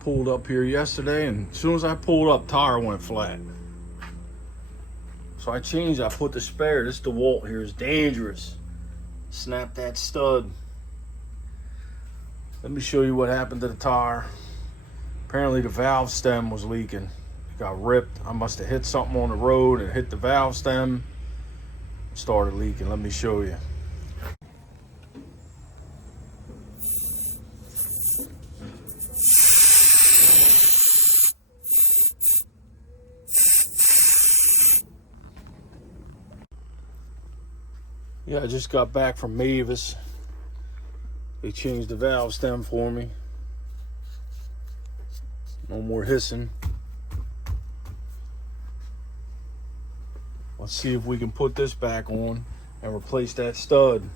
Pulled up here yesterday, and as soon as I pulled up, tire went flat. So I changed. I put the spare. This DeWalt here is dangerous. Snap that stud. Let me show you what happened to the tire. Apparently the valve stem was leaking. It got ripped. I must have hit something on the road and hit the valve stem. Started leaking. Let me show you. Yeah, I just got back from Mavis. They changed the valve stem for me. No more hissing. Let's see if we can put this back on and replace that stud.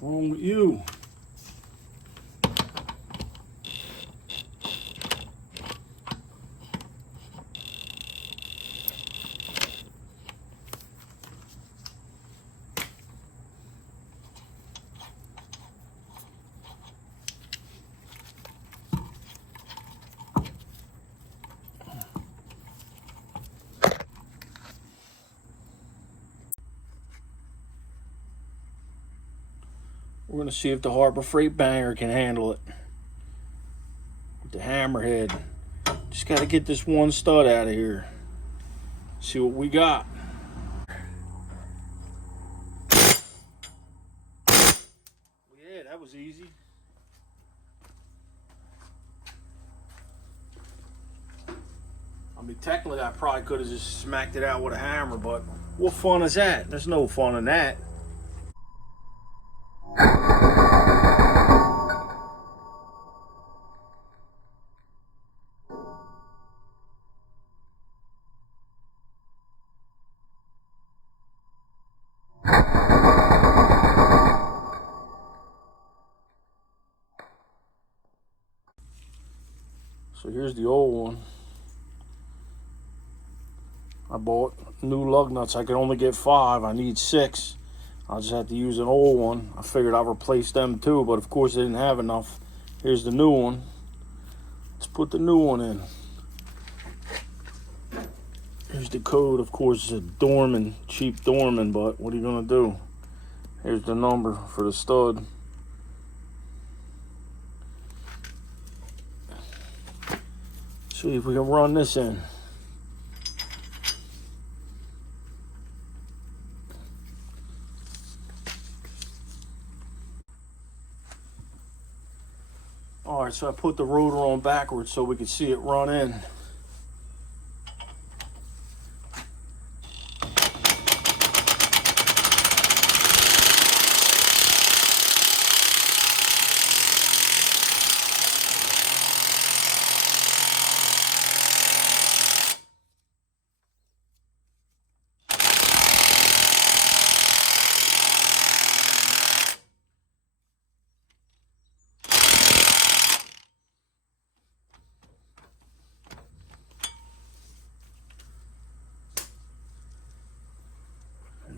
What's wrong with you? We're gonna see if the Harbor Freight banger can handle it. With the hammerhead. Just gotta get this one stud out of here. See what we got. Yeah, that was easy. I mean, technically I probably could have just smacked it out with a hammer, but what fun is that? There's no fun in that. So here's the old one. I bought new lug nuts. I could only get 5. I need 6. I'll just have to use an old one. I figured I'd replace them too, but of course they didn't have enough. Here's the new one. Let's put the new one in. Here's the code. Of course it's a Dorman, cheap Dorman, but what are you gonna do? Here's the number for the stud. See if we can run this in. All right, so I put the rotor on backwards so we could see it run in.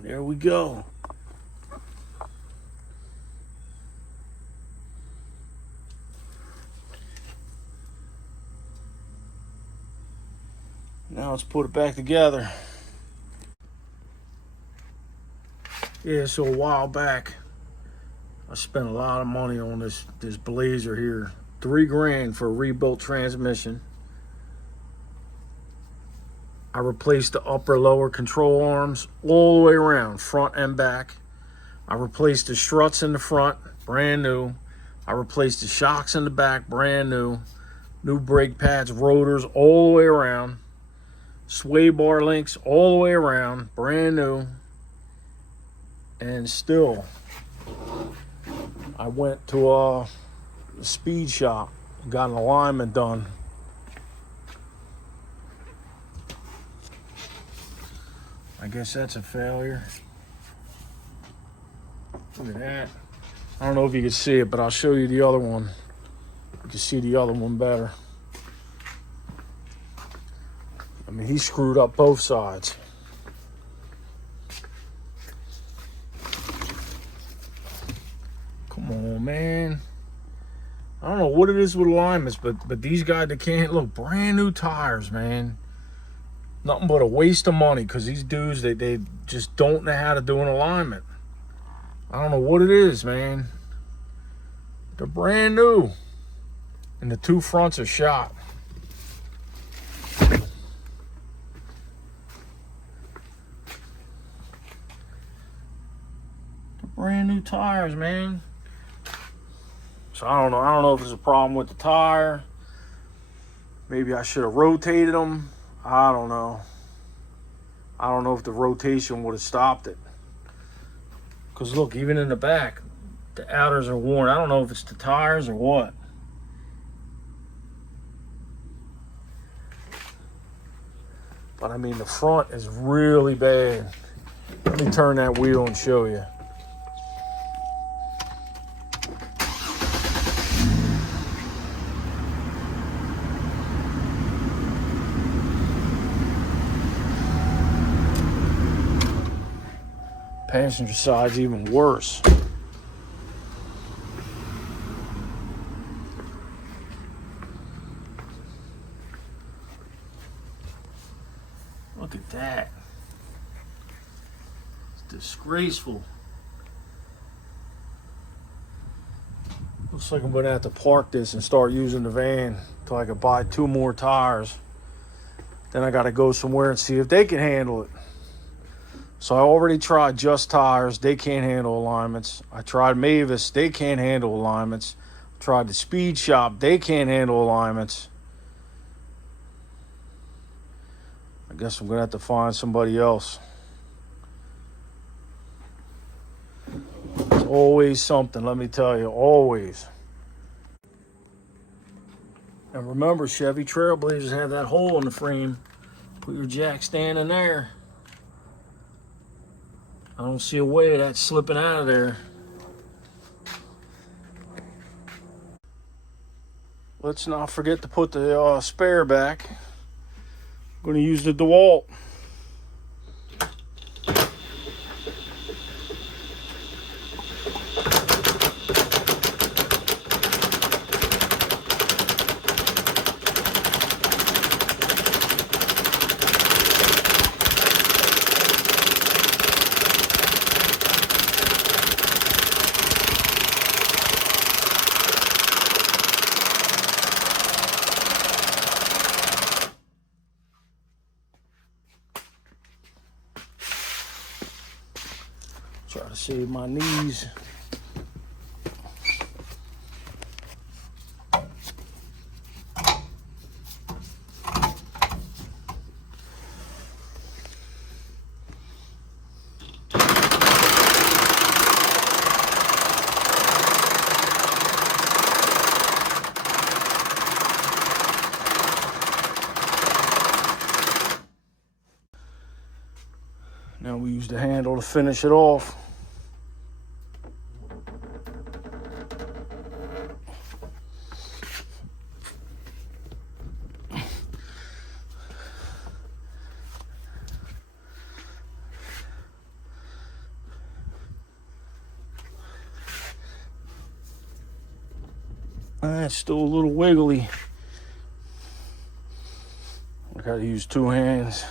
There we go. Now let's put it back together. Yeah, so a while back, I spent a lot of money on this Blazer here. 3 grand for a rebuilt transmission. I replaced the upper lower control arms all the way around, front and back. I replaced the struts in the front, brand new. I replaced the shocks in the back, brand new. New brake pads, rotors all the way around. Sway bar links all the way around, brand new. And still, I went to a speed shop, got an alignment done. I guess that's a failure. Look at that. I don't know if you can see it, but I'll show you the other one. You can see the other one better. I mean, he screwed up both sides. Come on, man. I don't know what it is with alignments, but these guys, they can't look. Brand new tires, man. Nothing but a waste of money, because these dudes, they just don't know how to do an alignment. I don't know what it is, man. They're brand new. And the 2 fronts are shot. Brand new tires, man. So I don't know if there's a problem with the tire. Maybe I should have rotated them. I don't know. I don't know if the rotation would have stopped it. Because look, even in the back, the outers are worn. I don't know if it's the tires or what. But I mean, the front is really bad. Let me turn that wheel and show you. Passenger side's even worse. Look at that. It's disgraceful. Looks like I'm gonna have to park this and start using the van until I can buy 2 more tires. Then I gotta go somewhere and see if they can handle it. So I already tried Just Tires. They can't handle alignments. I tried Mavis. They can't handle alignments. I tried the Speed Shop. They can't handle alignments. I guess I'm going to have to find somebody else. It's always something, let me tell you. Always. And remember, Chevy Trailblazers have that hole in the frame. Put your jack stand in there. I don't see a way of that slipping out of there. Let's not forget to put the spare back. I'm going to use the DeWalt. Try to save my knees. Now we use the handle to finish it off. It's still a little wiggly. I gotta use 2 hands.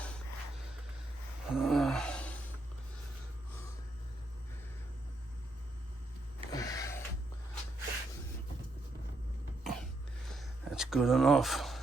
That's good enough.